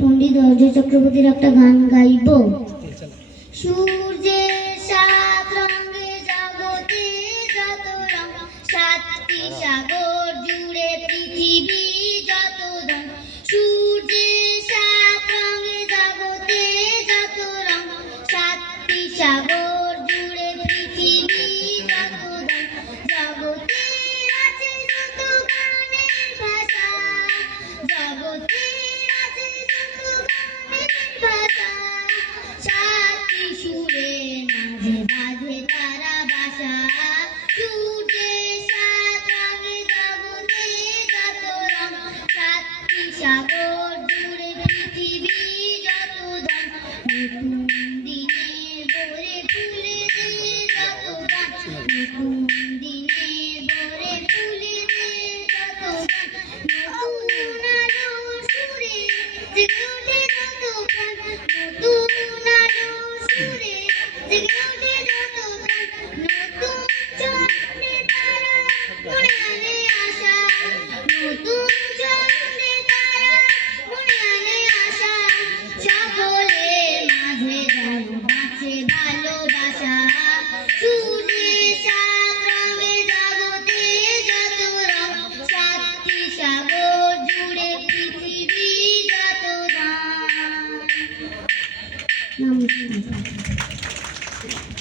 পণ্ডিত অজয় চক্রবর্তীর একটা গান গাইব। সূর্যের সাত রঙে জগতে যত রং, সাতটি সাগর জুড়ে পৃথিবী যত রং। সূর্যের সাত রঙে জগতে যত রং, সাতটি সাগর জুড়ে পৃথিবী যত রং। জগতে আছে যত গানের ভাষা, জগতে আছে যত গানের ভাষা, সাতটি সুরের মাঝে বাঁধে তারা বাসা। সূর্যের সাত রঙে জগতে যত রং, সাতটি সাগর জুড়ে পৃথিবী যত রং। নতুন দিনের ভোরে ফুলে দে যত গান, নতুন দিনের ভোরে ফুলে দে যত গান। নতুন আলোর সুরে